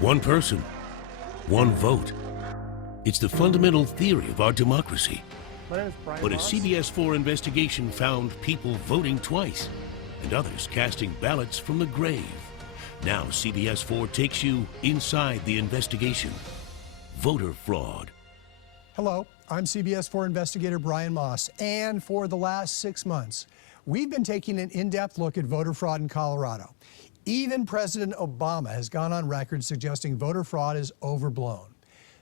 One person, one vote. It's the fundamental theory of our democracy. My name is Brian But a Moss. CBS4 investigation found people voting twice and others casting ballots from the grave. Now CBS4 takes you inside the investigation. Voter fraud. Hello, I'm CBS4 investigator Brian Moss, and for the last 6 months, we've been taking an in-depth look at voter fraud in Colorado. Even President Obama has gone on record suggesting voter fraud is overblown.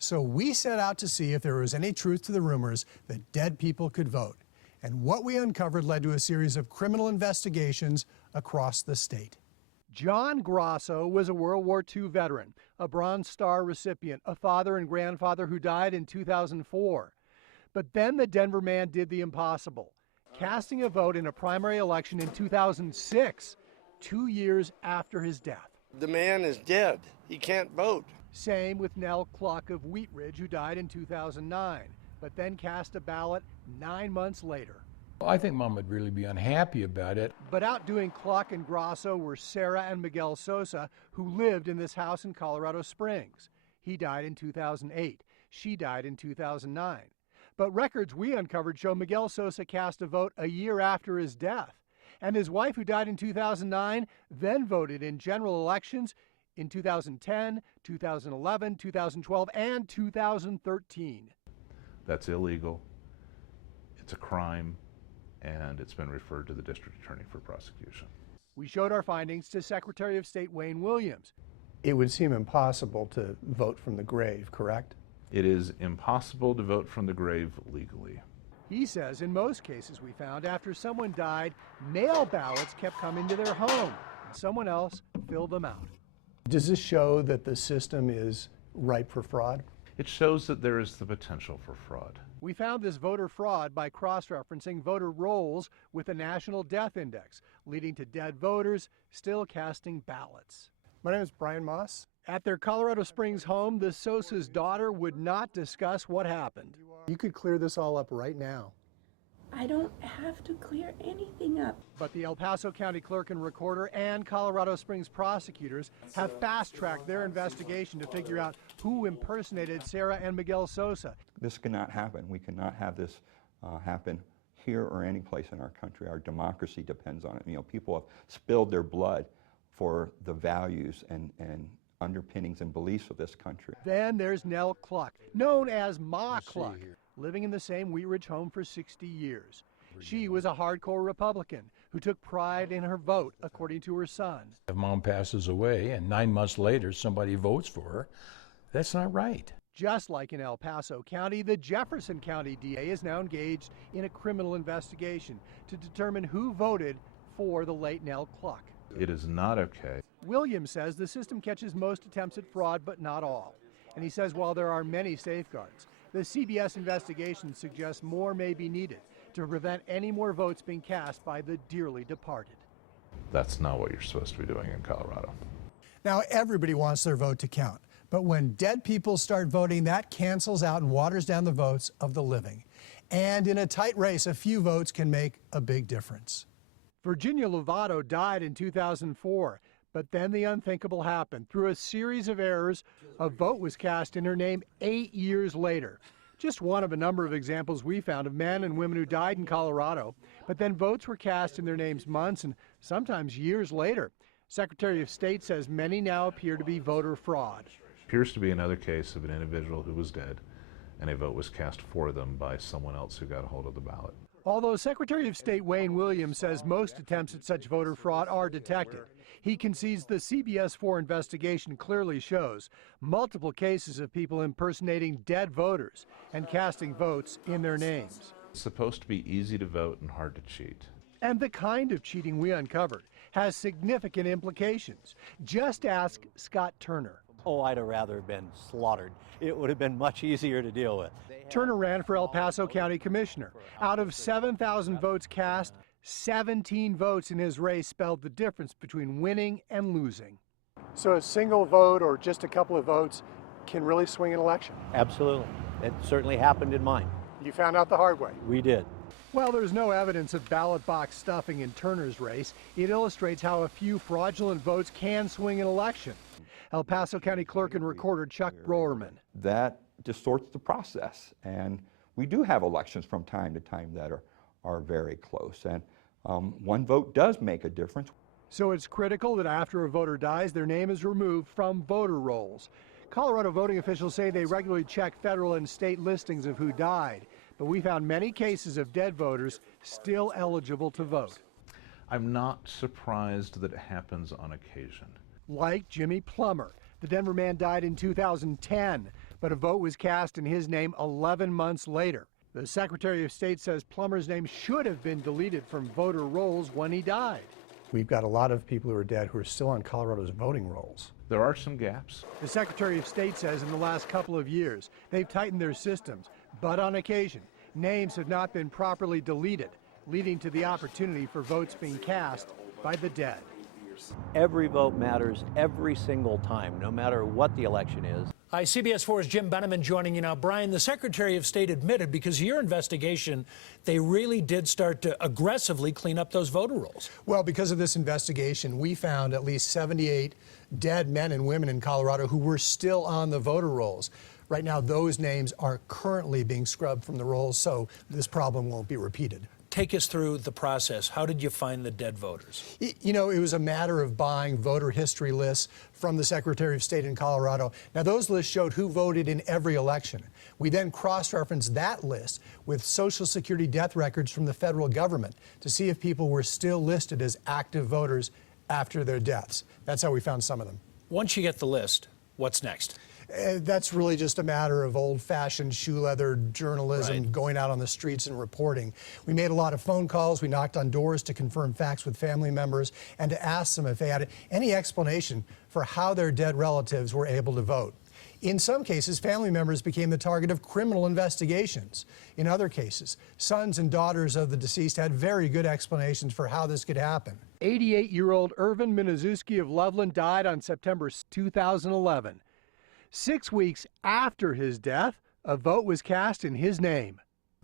So we set out to see if there was any truth to the rumors that dead people could vote. And what we uncovered led to a series of criminal investigations across the state. John Grasso was a World War II veteran, a Bronze Star recipient, a father and grandfather who died in 2004. But then the Denver man did the impossible, casting a vote in a primary election in 2006, 2 years after his death. The man is dead. He can't vote. Same with Nell Cluck of Wheat Ridge, who died in 2009, but then cast a ballot 9 months later. I think Mom would really be unhappy about it. But outdoing Cluck and Grasso were Sarah and Miguel Sosa, who lived in this house in Colorado Springs. He died in 2008. She died in 2009. But records we uncovered show Miguel Sosa cast a vote a year after his death. And his wife, who died in 2009, then voted in general elections in 2010, 2011, 2012, and 2013. That's illegal. It's a crime, and it's been referred to the district attorney for prosecution. We showed our findings to Secretary of State Wayne Williams. It would seem impossible to vote from the grave, correct? It is impossible to vote from the grave legally. He says in most cases we found, after someone died, mail ballots kept coming to their home, and someone else filled them out. Does this show that the system is ripe for fraud? It shows that there is the potential for fraud. We found this voter fraud by cross-referencing voter rolls with the National Death Index, leading to dead voters still casting ballots. My name is Brian Moss. At their Colorado Springs home, the Sosa's daughter would not discuss what happened. You could clear this all up right now. I don't have to clear anything up. But the El Paso County Clerk and Recorder and Colorado Springs prosecutors have fast-tracked their investigation to figure out who impersonated Sarah and Miguel Sosa. This cannot happen. We cannot have this happen here or any place in our country. Our democracy depends on it. You know, people have spilled their blood for the values and underpinnings and beliefs of this country. Then there's Nell Cluck, known as Ma Cluck, living in the same Wheat Ridge home for 60 years. She was a hardcore Republican who took pride in her vote, according to her son. If Mom passes away and 9 months later somebody votes for her, that's not right. Just like in El Paso County, the Jefferson County DA is now engaged in a criminal investigation to determine who voted for the late Nell Cluck. It is not okay. Williams says the system catches most attempts at fraud, but not all. And he says while there are many safeguards, the CBS investigation suggests more may be needed to prevent any more votes being cast by the dearly departed. That's not what you're supposed to be doing in Colorado. Now, everybody wants their vote to count. But when dead people start voting, that cancels out and waters down the votes of the living. And in a tight race, a few votes can make a big difference. Virginia Lovato died in 2004, but then the unthinkable happened. Through a series of errors, a vote was cast in her name 8 years later. Just one of a number of examples we found of men and women who died in Colorado, but then votes were cast in their names months and sometimes years later. Secretary of State says many now appear to be voter fraud. Appears to be another case of an individual who was dead and a vote was cast for them by someone else who got a hold of the ballot. Although Secretary of State Wayne Williams says most attempts at such voter fraud are detected, he concedes the CBS4 investigation clearly shows multiple cases of people impersonating dead voters and casting votes in their names. It's supposed to be easy to vote and hard to cheat. And the kind of cheating we uncovered has significant implications. Just ask Scott Turner. Oh, I'd have rather been slaughtered. It would have been much easier to deal with. Turner ran for El Paso County Commissioner. Out of 7,000 votes cast, 17 votes in his race spelled the difference between winning and losing. So a single vote or just a couple of votes can really swing an election? Absolutely. It certainly happened in mine. You found out the hard way? We did. While there's no evidence of ballot box stuffing in Turner's race, it illustrates how a few fraudulent votes can swing an election. El Paso County Clerk and Recorder Chuck Broerman. That distorts the process, and we do have elections from time to time that are very close, and one vote does make a difference. So it's critical that after a voter dies, their name is removed from voter rolls. Colorado voting officials say they regularly check federal and state listings of who died, but we found many cases of dead voters still eligible to vote. I'm not surprised that it happens on occasion. Like Jimmy Plummer. The Denver man died in 2010, but a vote was cast in his name 11 months later. The Secretary of State says Plummer's name should have been deleted from voter rolls when he died. We've got a lot of people who are dead who are still on Colorado's voting rolls. There are some gaps. The Secretary of State says in the last couple of years, they've tightened their systems, but on occasion, names have not been properly deleted, leading to the opportunity for votes being cast by the dead. Every vote matters every single time, no matter what the election is. Hi, CBS4's Jim Beneman joining you now. Brian, the Secretary of State admitted, because of your investigation, they really did start to aggressively clean up those voter rolls. Well, because of this investigation, we found at least 78 dead men and women in Colorado who were still on the voter rolls. Right now, those names are currently being scrubbed from the rolls, so this problem won't be repeated. Take us through the process. How did you find the dead voters? You know, it was a matter of buying voter history lists from the Secretary of State in Colorado. Now, those lists showed who voted in every election. We then cross-referenced that list with Social Security death records from the federal government to see if people were still listed as active voters after their deaths. That's how we found some of them. Once you get the list, what's next? That's really just a matter of old-fashioned shoe leather journalism, going out on the streets and reporting. We made a lot of phone calls. We knocked on doors to confirm facts with family members and to ask them if they had any explanation for how their dead relatives were able to vote. In some cases, family members became the target of criminal investigations. In other cases, sons and daughters of the deceased had very good explanations for how this could happen. 88-year-old Irvin Miniszewski of Loveland died on September 2011. 6 weeks after his death, a vote was cast in his name.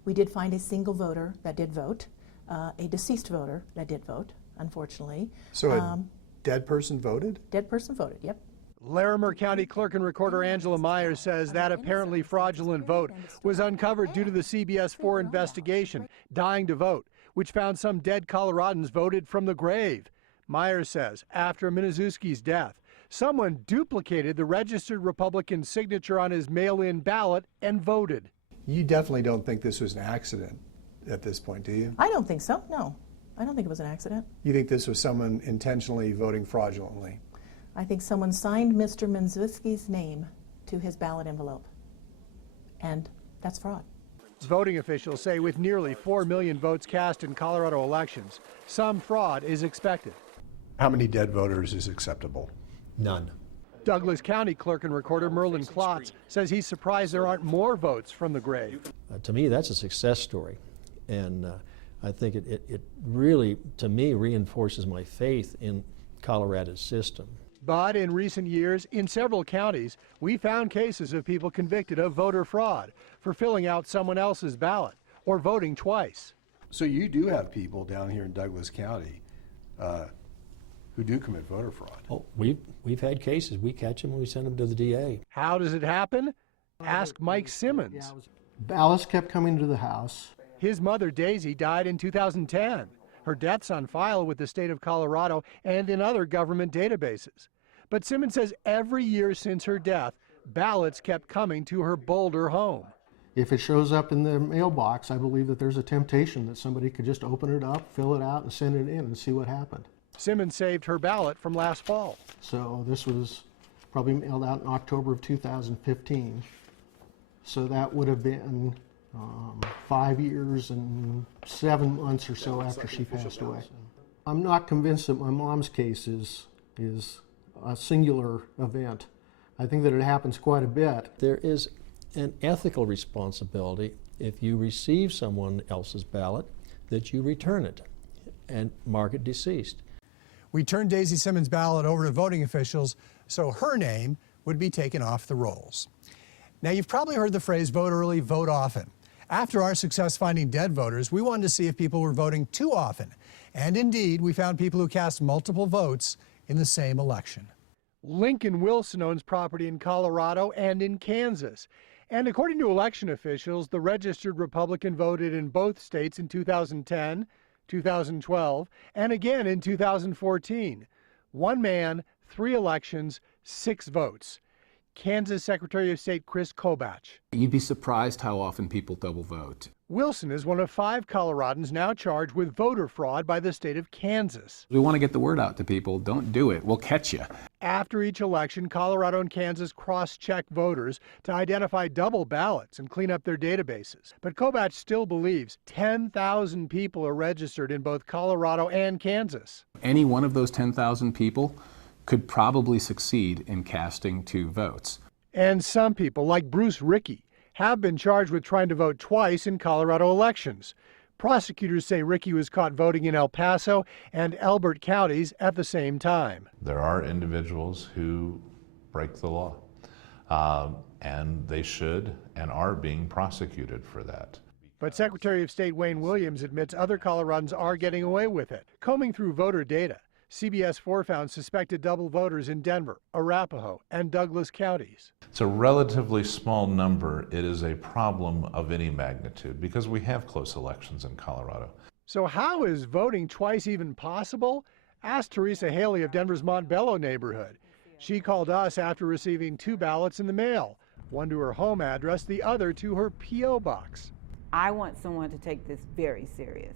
We did find a single voter that did vote, a deceased voter that did vote, unfortunately. So a dead person voted? Dead person voted, yep. Larimer County Clerk and Recorder Angela Myers says that apparently fraudulent vote was uncovered due to the CBS4 investigation, Dying to Vote, which found some dead Coloradans voted from the grave. Myers says after Miniszewski's death, someone duplicated the registered Republican signature on his mail-in ballot and voted. You definitely don't think this was an accident at this point, do you? I don't think so, no. I don't think it was an accident. You think this was someone intentionally voting fraudulently? I think someone signed Mr. Miniszewski's name to his ballot envelope, and that's fraud. Voting officials say with nearly 4 million votes cast in Colorado elections, some fraud is expected. How many dead voters is acceptable? None. Douglas County Clerk and Recorder Merlin Klotz says he's surprised there aren't more votes from the grave. To me, that's a success story. And I think it really, to me, reinforces my faith in Colorado's system. But in recent years, in several counties, we found cases of people convicted of voter fraud for filling out someone else's ballot or voting twice. So you do have people down here in Douglas County who do commit voter fraud? Oh, we've had cases. We catch them and we send them to the DA. How does it happen? Ask Mike Simmons. Ballots kept coming to the house. His mother, Daisy, died in 2010. Her death's on file with the state of Colorado and in other government databases. But Simmons says every year since her death, ballots kept coming to her Boulder home. If it shows up in the mailbox, I believe that there's a temptation that somebody could just open it up, fill it out, and send it in and see what happened. Simmons saved her ballot from last fall. So this was probably mailed out in October of 2015. So that would have been 5 years and 7 months or so after she passed away. I'm not convinced that my mom's case is a singular event. I think that it happens quite a bit. There is an ethical responsibility if you receive someone else's ballot that you return it and mark it deceased. We turned Daisy Simmons' ballot over to voting officials so her name would be taken off the rolls. Now, you've probably heard the phrase vote early, vote often. After our success finding dead voters, we wanted to see if people were voting too often. And indeed, we found people who cast multiple votes in the same election. Lincoln Wilson owns property in Colorado and in Kansas. And according to election officials, the registered Republican voted in both states in 2010, 2012, and again in 2014. One man, 3 elections, 6 votes. Kansas Secretary of State Chris Kobach. You'd be surprised how often people double vote. Wilson is one of 5 Coloradans now charged with voter fraud by the state of Kansas. We want to get the word out to people. Don't do it. We'll catch you. After each election, Colorado and Kansas cross-check voters to identify double ballots and clean up their databases. But Kobach still believes 10,000 people are registered in both Colorado and Kansas. Any one of those 10,000 people could probably succeed in casting 2 votes. And some people, like Bruce Rickey, have been charged with trying to vote twice in Colorado elections. Prosecutors say Rickey was caught voting in El Paso and Elbert counties at the same time. There are individuals who break the law, and they should and are being prosecuted for that. But Secretary of State Wayne Williams admits other Coloradans are getting away with it. Combing through voter data, CBS4 found suspected double voters in Denver, Arapahoe, and Douglas counties. It's a relatively small number. It is a problem of any magnitude because we have close elections in Colorado. So how is voting twice even possible? Ask Teresa Haley of Denver's Montbello neighborhood. She called us after receiving 2 ballots in the mail, one to her home address, the other to her P.O. box. I want someone to take this very serious.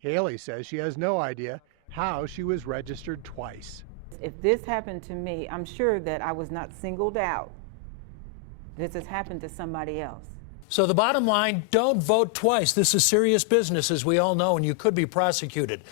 Haley says she has no idea how she was registered twice. If this happened to me, I'm sure that I was not singled out. This has happened to somebody else. So the bottom line, don't vote twice. This is serious business, as we all know, and you could be prosecuted.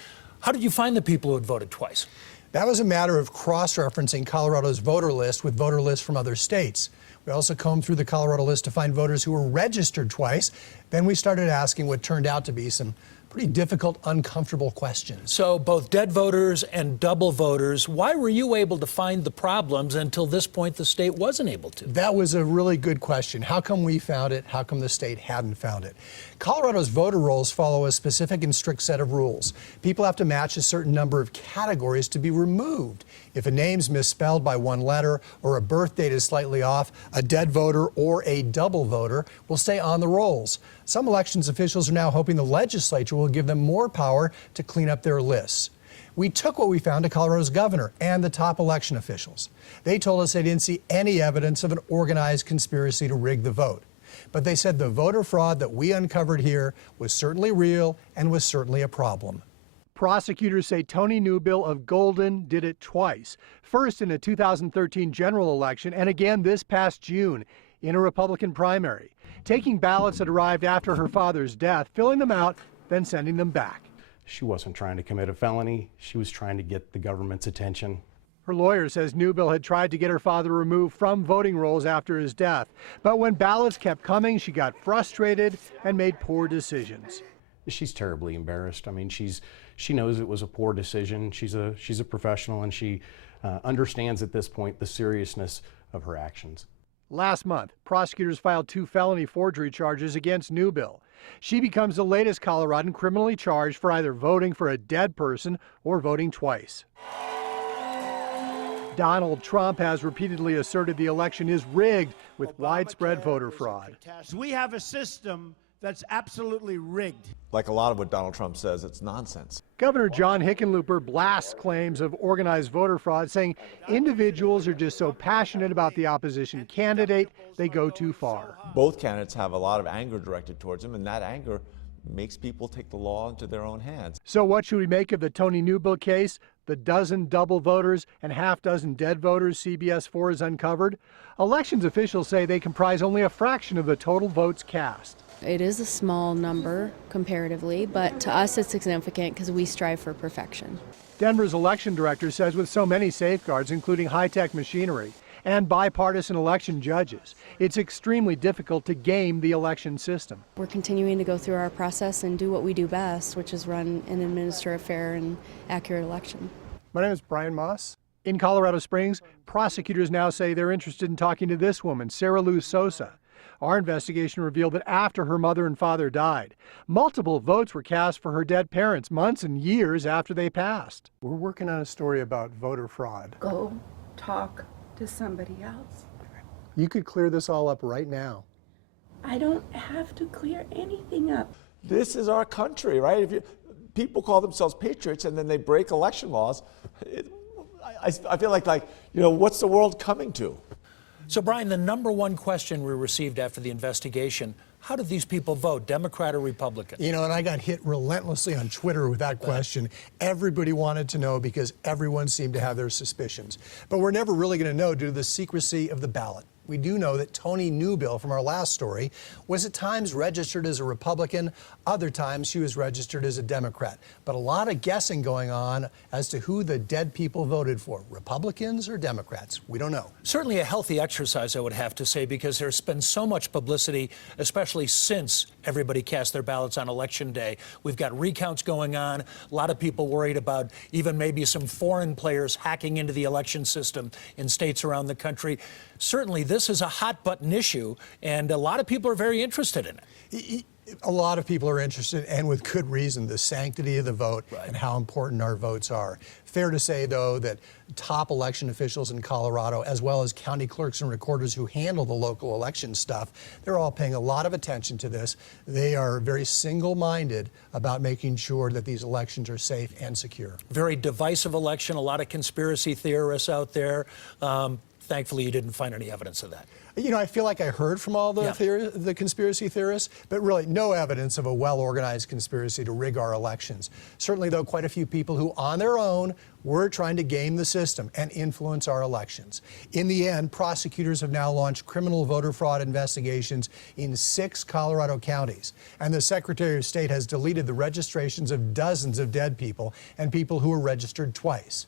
How did you find the people who had voted twice? That was a matter of cross-referencing Colorado's voter list with voter lists from other states. We also combed through the Colorado list to find voters who were registered twice. Then we started asking what turned out to be some pretty difficult, uncomfortable questions. So both dead voters and double voters, why were you able to find the problems until this point the state wasn't able to? That was a really good question. How come we found it? How come the state hadn't found it? Colorado's voter rolls follow a specific and strict set of rules. People have to match a certain number of categories to be removed. If a name's misspelled by 1 letter or a birth date is slightly off, a dead voter or a double voter will stay on the rolls. Some elections officials are now hoping the legislature will give them more power to clean up their lists. We took what we found to Colorado's governor and the top election officials. They told us they didn't see any evidence of an organized conspiracy to rig the vote. But they said the voter fraud that we uncovered here was certainly real and was certainly a problem. Prosecutors say Tony Newbill of Golden did it twice. First in a 2013 general election and again this past June in a Republican primary, taking ballots that arrived after her father's death, filling them out, then sending them back. She wasn't trying to commit a felony. She was trying to get the government's attention. Her lawyer says Newbill had tried to get her father removed from voting rolls after his death. But when ballots kept coming, she got frustrated and made poor decisions. She's terribly embarrassed. I mean, she knows it was a poor decision. She's a professional, and she understands at this point the seriousness of her actions. Last month, prosecutors filed 2 felony forgery charges against Newbill. She becomes the latest Coloradan criminally charged for either voting for a dead person or voting twice. Donald Trump has repeatedly asserted the election is rigged with widespread voter fraud. We have a system that's absolutely rigged. Like a lot of what Donald Trump says, it's nonsense. Governor John Hickenlooper blasts claims of organized voter fraud, saying individuals are just so passionate about the opposition candidate, they go too far. Both candidates have a lot of anger directed towards them, and that anger makes people take the law into their own hands. So what should we make of the Tony Newbill case, the dozen double voters and half-dozen dead voters CBS4 has uncovered? Elections officials say they comprise only a fraction of the total votes cast. It is a small number comparatively, but to us it's significant because we strive for perfection. Denver's election director says with so many safeguards, including high-tech machinery and bipartisan election judges, it's extremely difficult to game the election system. We're continuing to go through our process and do what we do best, which is run and administer a fair and accurate election. My name is Brian Moss. In Colorado Springs, prosecutors now say they're interested in talking to this woman, Sarah Lou Sosa. Our investigation revealed that after her mother and father died, multiple votes were cast for her dead parents months and years after they passed. We're working on a story about voter fraud. Go talk to somebody else. You could clear this all up right now. I don't have to clear anything up. This is our country, right? If people call themselves patriots and then they break election laws, I feel like, what's the world coming to? So, Brian, the number one question we received after the investigation, how did these people vote, Democrat or Republican? You know, and I got hit relentlessly on Twitter with that question. Everybody wanted to know because everyone seemed to have their suspicions. But we're never really going to know due to the secrecy of the ballot. We do know that Tony Newbill from our last story was at times registered as a Republican, other times she was registered as a Democrat. But a lot of guessing going on as to who the dead people voted for, Republicans or Democrats. We don't know. Certainly a healthy exercise, I would have to say, because there's been so much publicity, especially since everybody cast their ballots on Election Day. We've got recounts going on, a lot of people worried about even maybe some foreign players hacking into the election system in states around the country. Certainly, this is a hot-button issue, and a lot of people are very interested in it. A lot of people are interested, and with good reason, the sanctity of the vote and how important our votes are. Fair to say, though, that top election officials in Colorado, as well as county clerks and recorders who handle the local election stuff, they're all paying a lot of attention to this. They are very single-minded about making sure that these elections are safe and secure. Very divisive election, a lot of conspiracy theorists out there. Thankfully, you didn't find any evidence of that. You know, I feel like I heard from all the conspiracy theorists, but really no evidence of a well-organized conspiracy to rig our elections. Certainly, though, quite a few people who, on their own, were trying to game the system and influence our elections. In the end, prosecutors have now launched criminal voter fraud investigations in 6 Colorado counties, and the Secretary of State has deleted the registrations of dozens of dead people and people who were registered twice.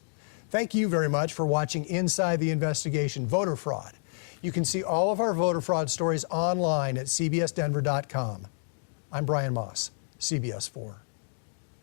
Thank you very much for watching Inside the Investigation Voter Fraud. You can see all of our voter fraud stories online at cbsdenver.com. I'm Brian Moss, CBS4.